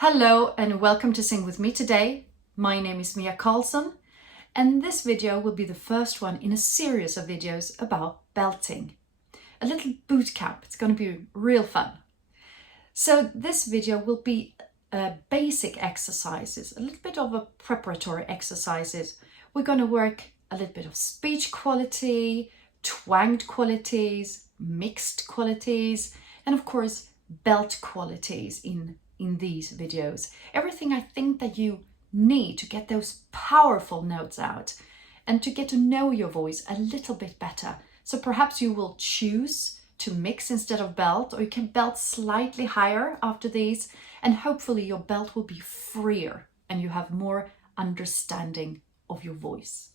Hello and welcome to Sing With Me today. My name is Mia Karlsson and this video will be the first one in a series of videos about belting. A little boot camp, it's going to be real fun. So this video will be basic exercises, a little bit of a preparatory exercises. We're going to work a little bit of speech quality, twanged qualities, mixed qualities, and of course belt qualities in these videos. Everything I think that you need to get those powerful notes out and to get to know your voice a little bit better. So perhaps you will choose to mix instead of belt, or you can belt slightly higher after these, and hopefully your belt will be freer and you have more understanding of your voice.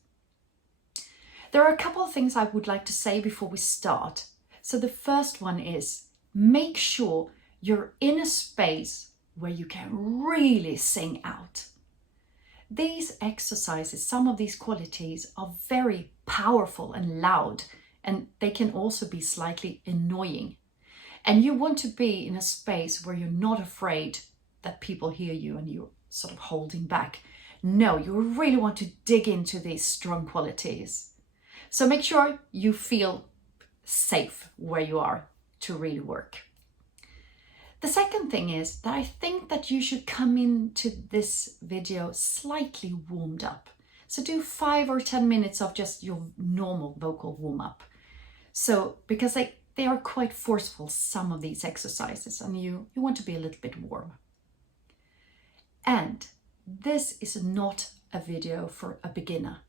There are a couple of things I would like to say before we start. So the first one is make sure you're in a space where you can really sing out. These exercises, some of these qualities are very powerful and loud, and they can also be slightly annoying. And you want to be in a space where you're not afraid that people hear you and you're sort of holding back. No, you really want to dig into these strong qualities. So make sure you feel safe where you are to really work. The second thing is that I think that you should come into this video slightly warmed up. So do 5 or 10 minutes of just your normal vocal warm-up. So because they are quite forceful, some of these exercises, and you want to be a little bit warm. And this is not a video for a beginner.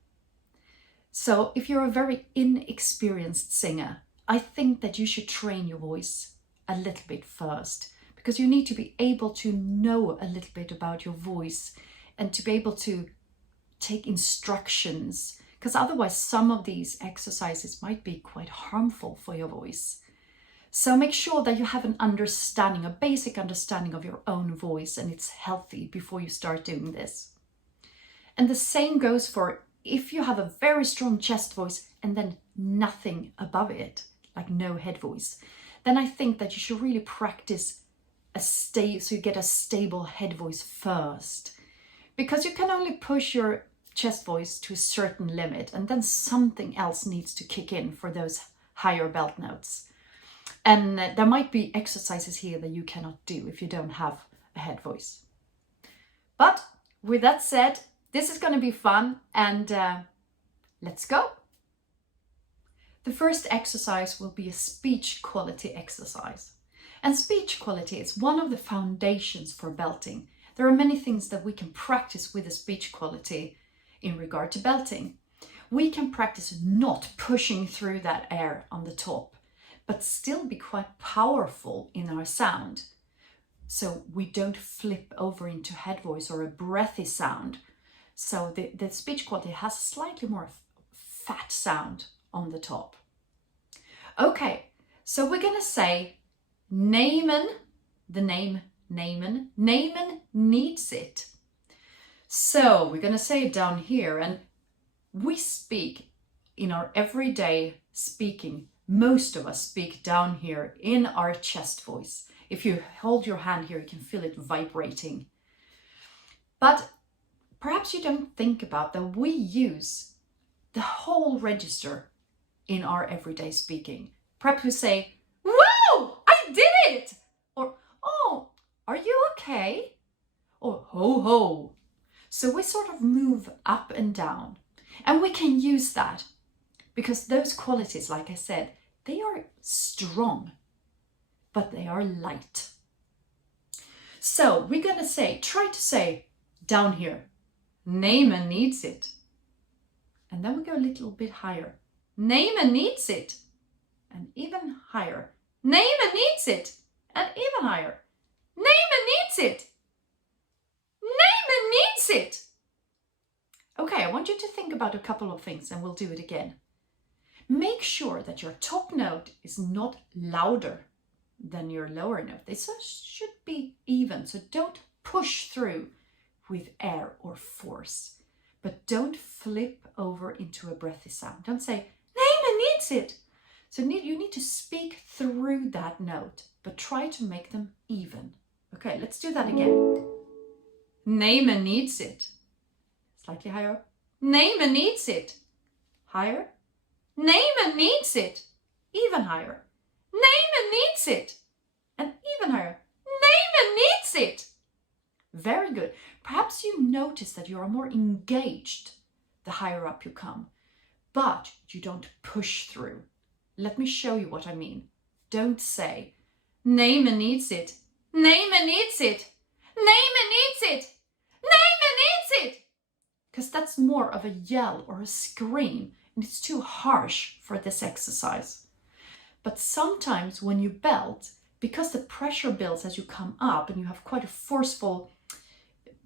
So if you're a very inexperienced singer, I think that you should train your voice a little bit first, because you need to be able to know a little bit about your voice and to be able to take instructions, because otherwise some of these exercises might be quite harmful for your voice. So make sure that you have an understanding, a basic understanding of your own voice, and it's healthy before you start doing this. And the same goes for if you have a very strong chest voice and then nothing above it, like no head voice, then I think that you should really practice so you get a stable head voice first, because you can only push your chest voice to a certain limit and then something else needs to kick in for those higher belt notes. And there might be exercises here that you cannot do if you don't have a head voice. But with that said, this is going to be fun, and let's go. The first exercise will be a speech quality exercise. And speech quality is one of the foundations for belting. There are many things that we can practice with a speech quality in regard to belting. We can practice not pushing through that air on the top, but still be quite powerful in our sound. So we don't flip over into head voice or a breathy sound. So the speech quality has a slightly more fat sound on the top. Okay, so we're going to say Namen, the name Namen needs it. So we're going to say it down here, and we speak in our everyday speaking. Most of us speak down here in our chest voice. If you hold your hand here, you can feel it vibrating. But perhaps you don't think about that we use the whole register in our everyday speaking. Perhaps we say, "Wow, I did it!" Or, "Oh, are you okay?" Or, "Ho ho." So we sort of move up and down, and we can use that because those qualities, like I said, they are strong, but they are light. So we're going to try to say down here, Namen needs it. And then we go a little bit higher. Namen needs it. And even higher. Namen needs it. And even higher. Namen needs it. Namen needs it. Okay, I want you to think about a couple of things and we'll do it again. Make sure that your top note is not louder than your lower note. They should be even, so don't push through with air or force. But don't flip over into a breathy sound. Don't say, Namen needs it. So you need to speak through that note, but try to make them even. Okay, let's do that again. Nej men needs it. Slightly higher. Nej men needs it. Higher. Nej men needs it. Even higher. Nej men needs it. And even higher. Nej men needs it. Very good. Perhaps you notice that you are more engaged the higher up you come, but you don't push through. Let me show you what I mean. Don't say, nej men needs it. Nej men needs it. Nej men needs it. Nej men needs it. Because that's more of a yell or a scream, and it's too harsh for this exercise. But sometimes when you belt, because the pressure builds as you come up and you have quite a forceful,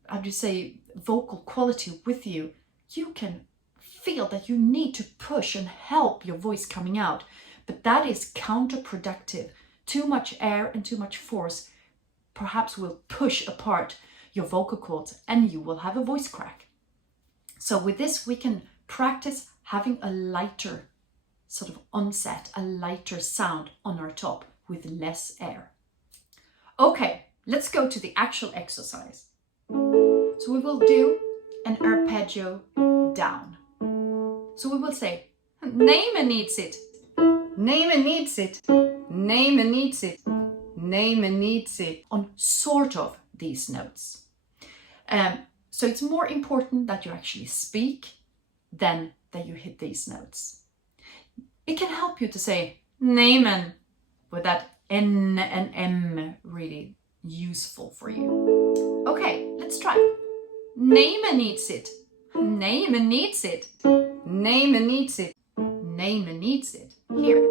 how do you say, vocal quality with you, you can feel that you need to push and help your voice coming out. But that is counterproductive. Too much air and too much force perhaps will push apart your vocal cords and you will have a voice crack. So with this, we can practice having a lighter sort of onset, a lighter sound on our top with less air. Okay, let's go to the actual exercise. So we will do an arpeggio down. So we will say, nej men needs it. Nej men needs it. Nej men needs it. Nej men needs it. On sort of these notes. So it's more important that you actually speak than that you hit these notes. It can help you to say nej men with that N and M really useful for you. Okay, let's try. Nej men needs it. Nej men needs it. Nej men needs it. Nej men needs it. Here.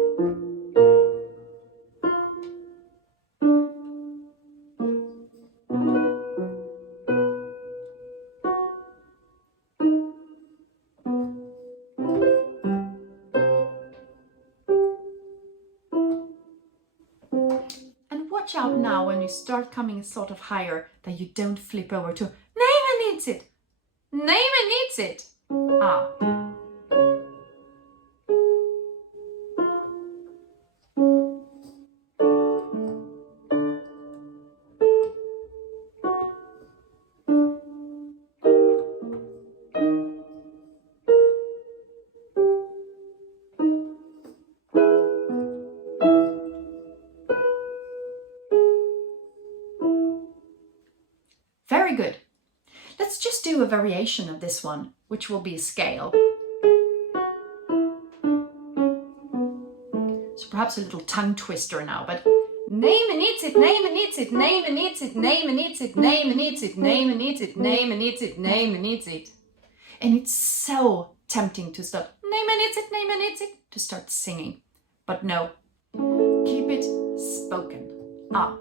Watch out now when you start coming sort of higher that you don't flip over to nej men needs it. Nej men needs it. Ah. Very good. Let's just do a variation of this one, which will be a scale. So perhaps a little tongue twister now, but nej men needs it, nej men needs it, nej men needs it, nej men needs it, nej men needs it, nej men needs it, nej men needs it, nej men needs it. And it's so tempting to start nej men needs it, nej men needs it, to start singing. But no, keep it spoken. Ah.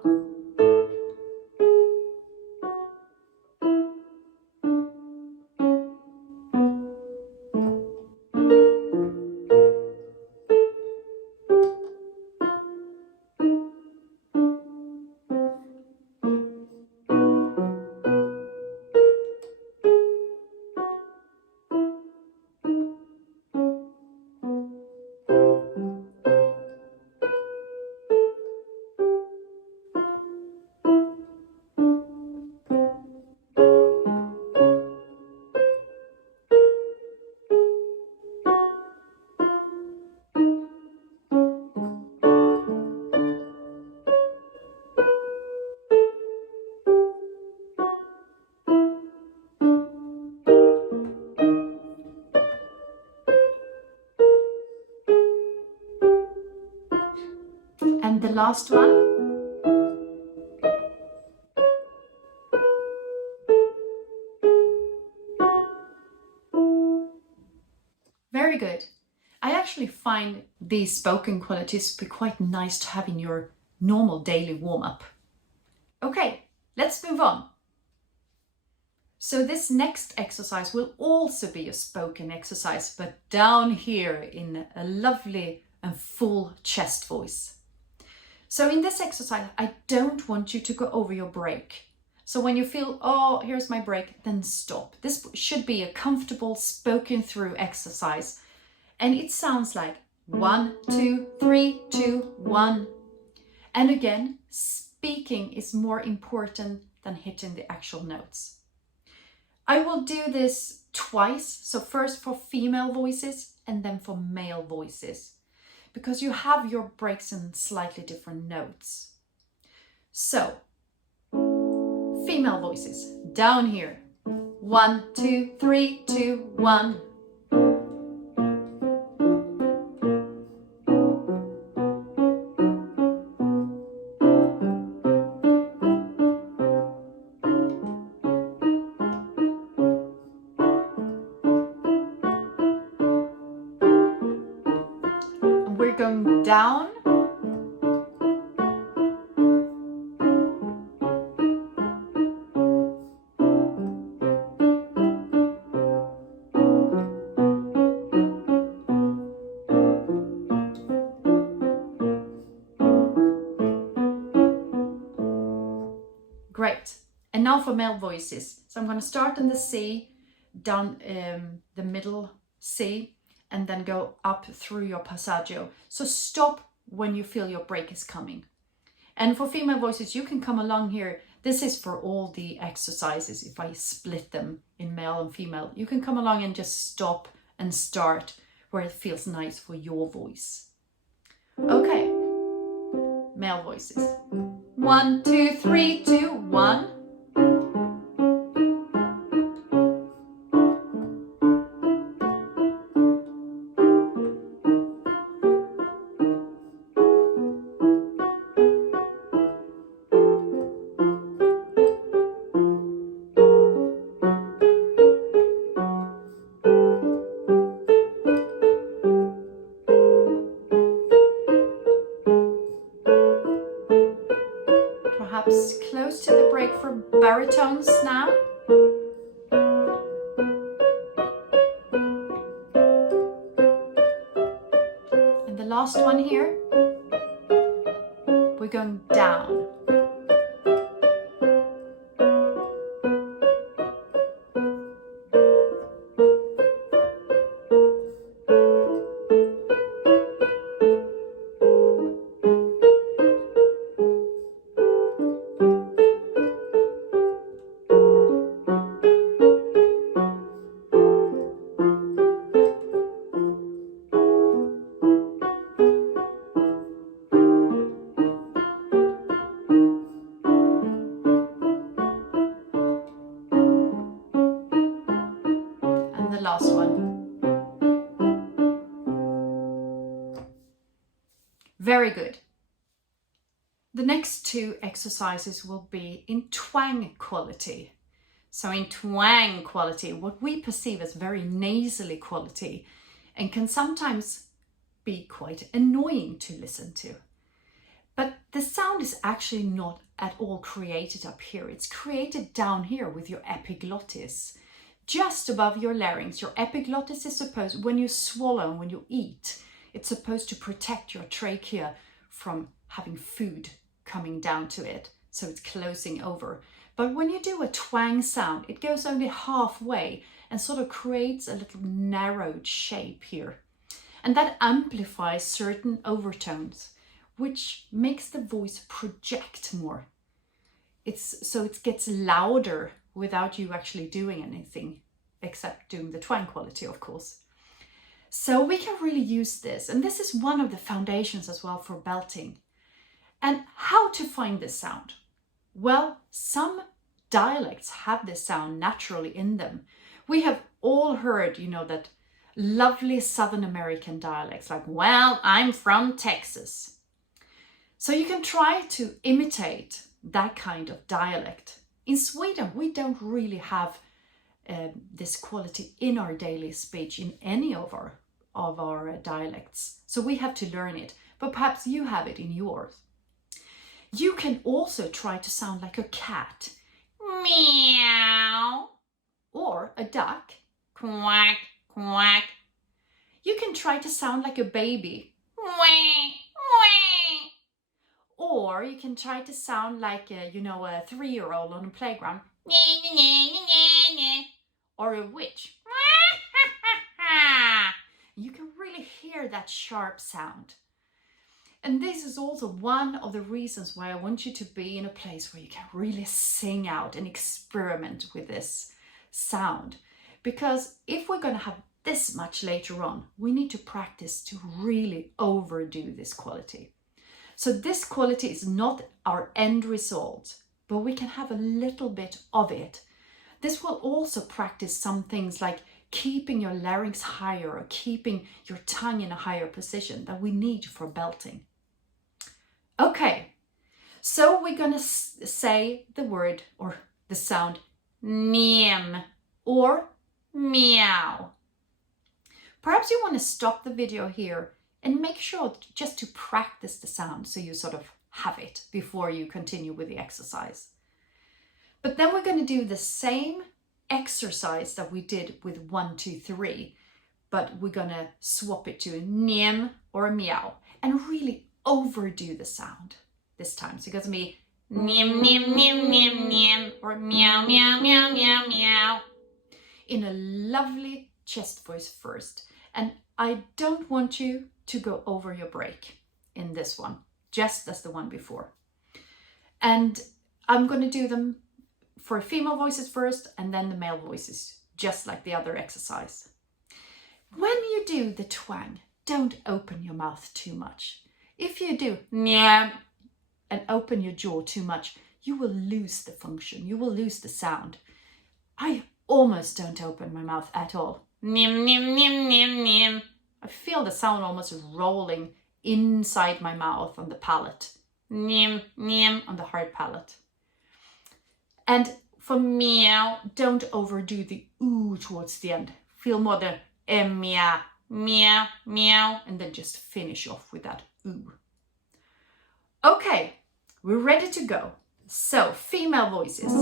And the last one. Very good. I actually find these spoken qualities to be quite nice to have in your normal daily warm-up. Okay, let's move on. So this next exercise will also be a spoken exercise, but down here in a lovely and full chest voice. So in this exercise, I don't want you to go over your break. So when you feel, oh, here's my break, then stop. This should be a comfortable spoken through exercise. And it sounds like 1, 2, 3, 2, 1. And again, speaking is more important than hitting the actual notes. I will do this twice. So first for female voices and then for male voices, because you have your breaks in slightly different notes. So, female voices, down here. 1, 2, 3, 2, 1. And we're going down. Great. And now for male voices. So I'm going to start in the C, down the middle C, and then go up through your passaggio. So stop when you feel your break is coming. And for female voices, you can come along here. This is for all the exercises. If I split them in male and female, you can come along and just stop and start where it feels nice for your voice. Okay. Male voices. 1, 2, 3, 2, 1. Perhaps close to the break for baritones now. And the last one here, we're going down. The last one. Very good. The next two exercises will be in twang quality. So in twang quality, what we perceive as very nasally quality and can sometimes be quite annoying to listen to. But the sound is actually not at all created up here. It's created down here with your epiglottis. Just above your larynx. Your epiglottis is supposed, when you swallow, when you eat, it's supposed to protect your trachea from having food coming down to it. So it's closing over. But when you do a twang sound, it goes only halfway and sort of creates a little narrowed shape here. And that amplifies certain overtones, which makes the voice project more. So it gets louder without you actually doing anything, except doing the twang quality, of course. So we can really use this. And this is one of the foundations as well for belting. And how to find this sound? Well, some dialects have this sound naturally in them. We have all heard, that lovely Southern American dialects, like, well, I'm from Texas. So you can try to imitate that kind of dialect. In Sweden, we don't really have this quality in our daily speech in any of our dialects. So we have to learn it, but perhaps you have it in yours. You can also try to sound like a cat. Meow. Or a duck. Quack, quack. You can try to sound like a baby. Wah, wah. Or you can try to sound like a 3-year-old on a playground. Or a witch. You can really hear that sharp sound. And this is also one of the reasons why I want you to be in a place where you can really sing out and experiment with this sound. Because if we're going to have this much later on, we need to practice to really overdo this quality. So this quality is not our end result, but we can have a little bit of it. This will also practice some things like keeping your larynx higher or keeping your tongue in a higher position that we need for belting. Okay, so we're going to say the word or the sound nem or meow. Perhaps you want to stop the video here and make sure just to practice the sound so you sort of have it before you continue with the exercise. But then we're going to do the same exercise that we did with 1, 2, 3, but we're going to swap it to nem or meow and really overdo the sound this time. So it's going to be nem, nem, nem, nem, nem, or meow, meow, meow, meow, meow. In a lovely chest voice first. And I don't want you to go over your break in this one, just as the one before. And I'm going to do them for female voices first and then the male voices, just like the other exercise. When you do the twang, don't open your mouth too much. If you do meow and open your jaw too much, you will lose the function, you will lose the sound. I almost don't open my mouth at all. Nim, nim, nim, nim, nim. I feel the sound almost rolling inside my mouth on the palate. Nim, nim on the hard palate. And for meow, don't overdo the ooh towards the end. Feel more the meow, meow, meow, and then just finish off with that ooh. Okay, we're ready to go. So, female voices.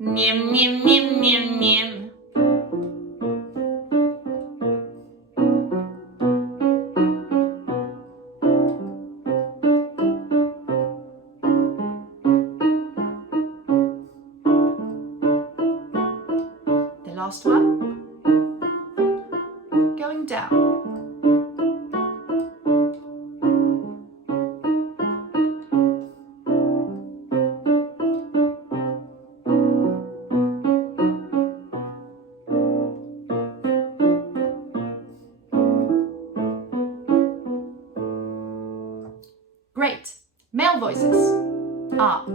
Nim, nim, nim, nim, nim. Last one, going down. Great. Male voices. Ah.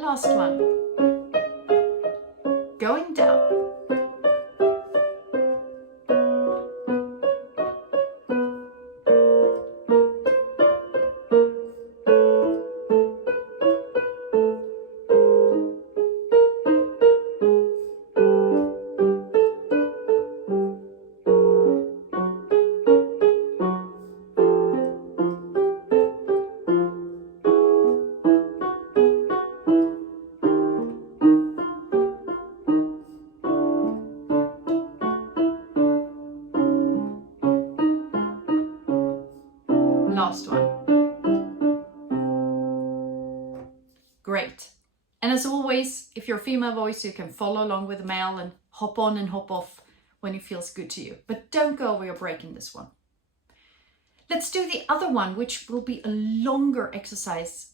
Last one, going down. Last one. Great. And as always, if you're a female voice, you can follow along with the male and hop on and hop off when it feels good to you. But don't go over your break in this one. Let's do the other one, which will be a longer exercise,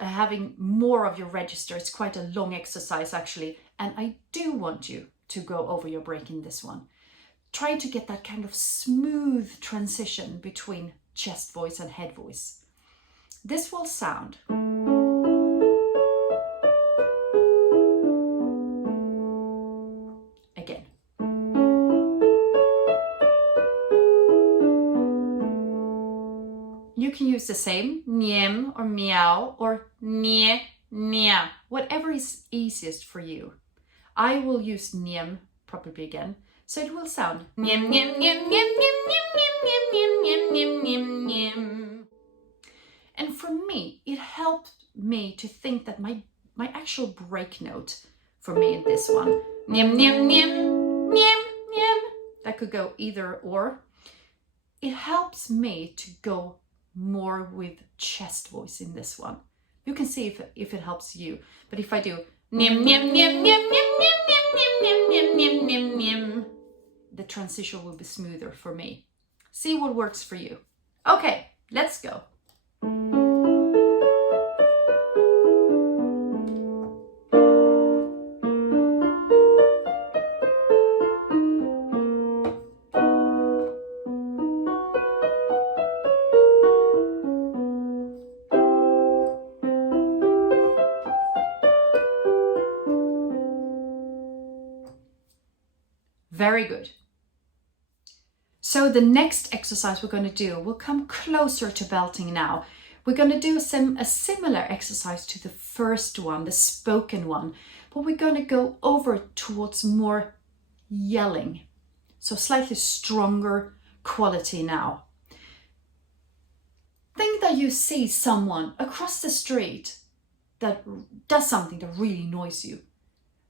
having more of your register. It's quite a long exercise actually. And I do want you to go over your break in this one. Try to get that kind of smooth transition between chest voice and head voice. This will sound again. You can use the same nem or meow or ne, nia, whatever is easiest for you. I will use nem probably again, so it will sound nem nem nem nem nem nem nem nem nem nem nem me to think that my actual break note for me in this one, nim, nim, nim, nim, nim, that could go either or. It helps me to go more with chest voice in this one. You can see if it helps you. But if I do nim, nim, nim, nim, nim, nim, nim, nim, nim, nim, nim, nim, the transition will be smoother for me. See what works for you. Okay, let's go. Very good. So the next exercise we're going to do will come closer to belting now. We're going to do a similar exercise to the first one, the spoken one, but we're going to go over towards more yelling. So slightly stronger quality now. Think that you see someone across the street that does something that really annoys you.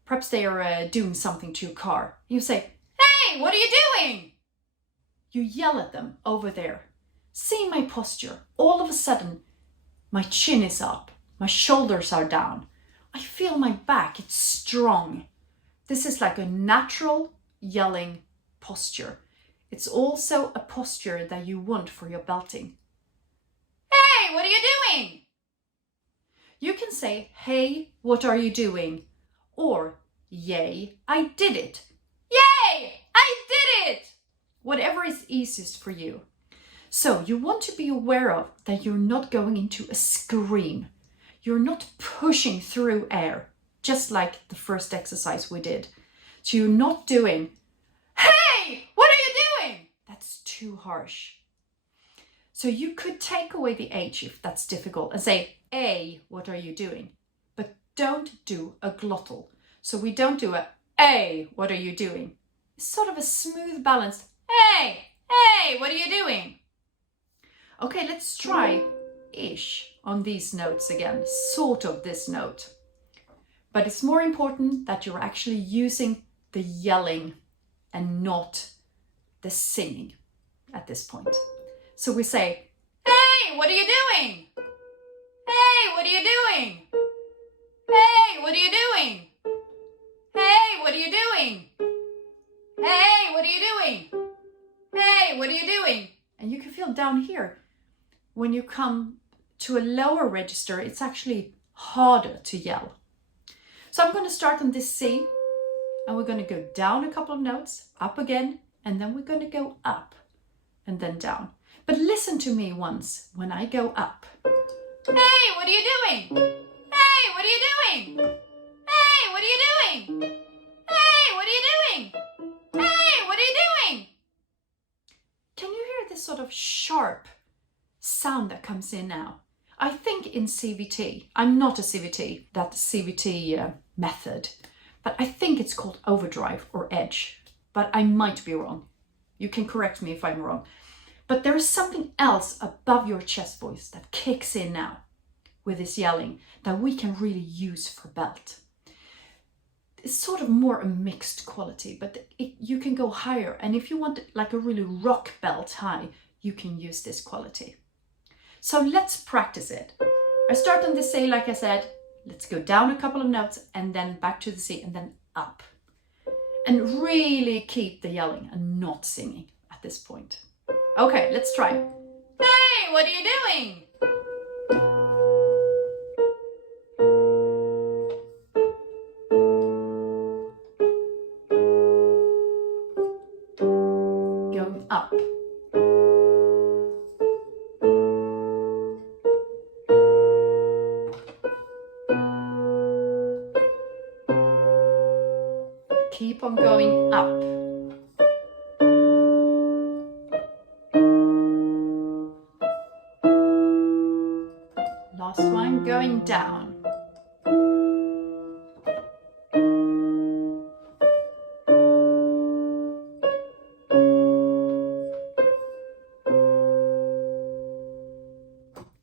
Perhaps they are doing something to your car. You say, "Hey, what are you doing?" You yell at them over there. See my posture. All of a sudden, my chin is up. My shoulders are down. I feel my back. It's strong. This is like a natural yelling posture. It's also a posture that you want for your belting. Hey, what are you doing? You can say, "Hey, what are you doing?" Or, "Yay, I did it." Yay, I did it! Whatever is easiest for you. So you want to be aware of that you're not going into a scream. You're not pushing through air, just like the first exercise we did. So you're not doing, "Hey, what are you doing?" That's too harsh. So you could take away the H if that's difficult and say, "Hey, what are you doing?" But don't do a glottal. So we don't do a, "Hey, what are you doing?" It's sort of a smooth balance. Hey, hey, what are you doing? Okay, let's try ish on these notes again, sort of this note. But it's more important that you're actually using the yelling and not the singing at this point. So we say, "Hey, what are you doing? Hey, what are you doing? Hey, what are you doing? Hey, what are you doing? Hey, what are you doing? Hey, what are you doing?" And you can feel down here, when you come to a lower register, it's actually harder to yell. So I'm going to start on this C, and we're going to go down a couple of notes, up again, and then we're going to go up and then down. But listen to me once when I go up. Hey, what are you doing? Hey, what are you doing? Hey, what are you doing? Hey, what are you doing? Hey, what are you doing? Can you hear this sort of sharp sound that comes in now? I think in CVT, I'm not a CVT, that CVT method, but I think it's called overdrive or edge, but I might be wrong. You can correct me if I'm wrong. But there is something else above your chest voice that kicks in now with this yelling that we can really use for belt. It's sort of more a mixed quality, but you can go higher. And if you want like a really rock belt high, you can use this quality. So let's practice it. I start on the C, like I said. Let's go down a couple of notes and then back to the C and then up. And really keep the yelling and not singing at this point. Okay, let's try. Hey, what are you doing? Going up. Keep on going up. Last one, going down.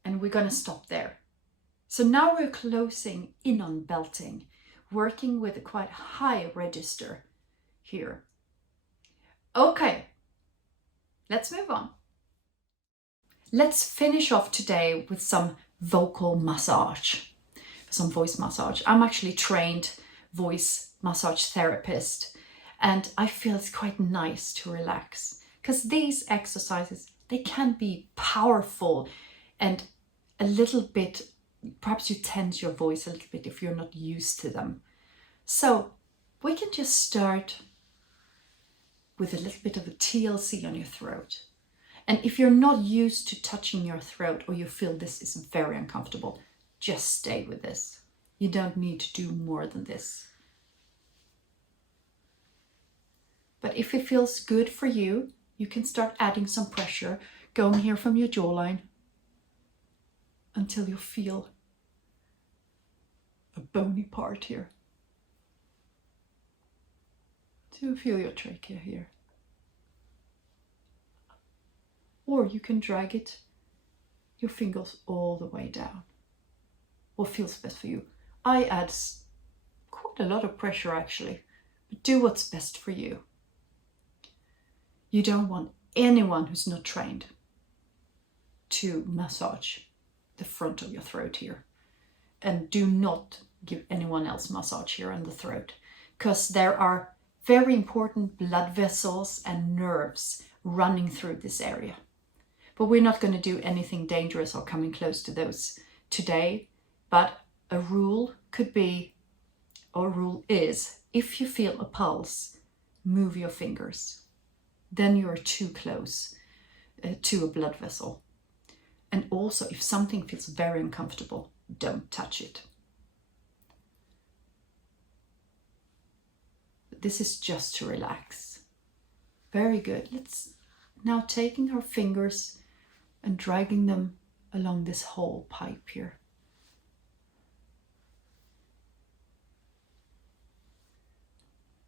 And we're going to stop there. So now we're closing in on belting, working with a quite high register here. Okay, let's move on. Let's finish off today with some vocal massage, some voice massage. I'm actually trained voice massage therapist, and I feel it's quite nice to relax because these exercises, they can be powerful and a little bit, perhaps you tense your voice a little bit if you're not used to them. So we can just start with a little bit of a TLC on your throat. And if you're not used to touching your throat or you feel this is very uncomfortable, just stay with this. You don't need to do more than this. But if it feels good for you, you can start adding some pressure, going here from your jawline until you feel a bony part here. To feel your trachea here. Or you can drag it, your fingers all the way down. What feels best for you? I add quite a lot of pressure actually, but do what's best for you. You don't want anyone who's not trained to massage the front of your throat here. And do not give anyone else massage here in the throat, because there are very important blood vessels and nerves running through this area. But we're not going to do anything dangerous or coming close to those today. But a rule could be, or a rule is, if you feel a pulse, move your fingers. Then you're too close to a blood vessel. And also, if something feels very uncomfortable, don't touch it. This is just to relax. Very good. Let's now taking our fingers and dragging them along this whole pipe here.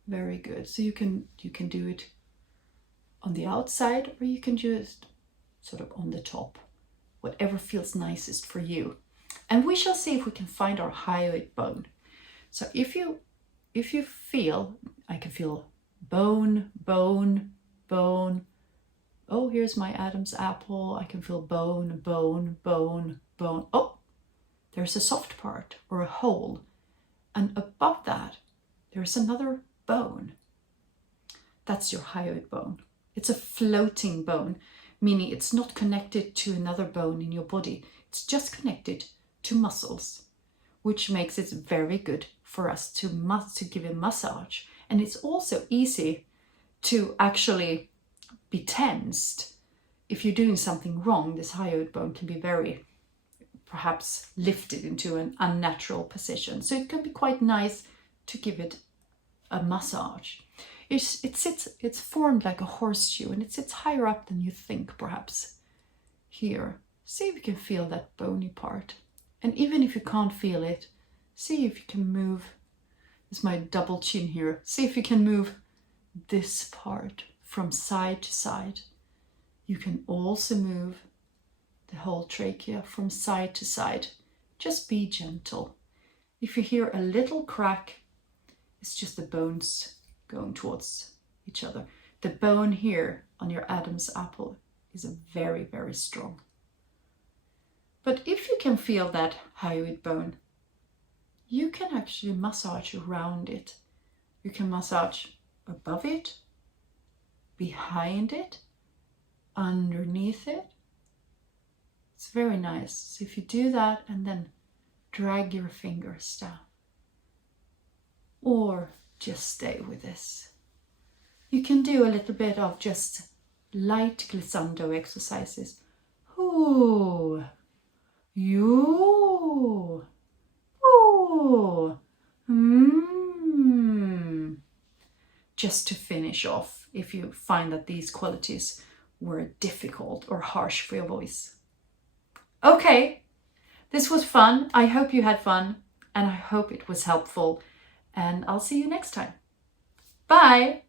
Very good. So you can do it on the outside, or you can just sort of on the top, whatever feels nicest for you. And we shall see if we can find our hyoid bone. So if you feel, I can feel bone, bone, bone. Oh, here's my Adam's apple. I can feel bone, bone, bone, bone. Oh, there's a soft part or a hole. And above that, there's another bone. That's your hyoid bone. It's a floating bone, meaning it's not connected to another bone in your body. It's just connected to muscles, which makes it very good for us to give a massage. And it's also easy to actually be tensed. If you're doing something wrong, this hyoid bone can be very, perhaps lifted into an unnatural position. So it can be quite nice to give it a massage. It's formed like a horseshoe, and it sits higher up than you think, perhaps. Here, see if you can feel that bony part. And even if you can't feel it, see if you can move. This is my double chin here. See if you can move this part from side to side. You can also move the whole trachea from side to side. Just be gentle. If you hear a little crack, it's just the bones going towards each other. The bone here on your Adam's apple is very, very strong. But if you can feel that hyoid bone, you can actually massage around it. You can massage above it, behind it, underneath it. It's very nice. So if you do that and then drag your fingers down, or just stay with this. You can do a little bit of just light glissando exercises. Ooh, you, ooh, just to finish off if you find that these qualities were difficult or harsh for your voice. Okay, this was fun. I hope you had fun, and I hope it was helpful. And I'll see you next time. Bye!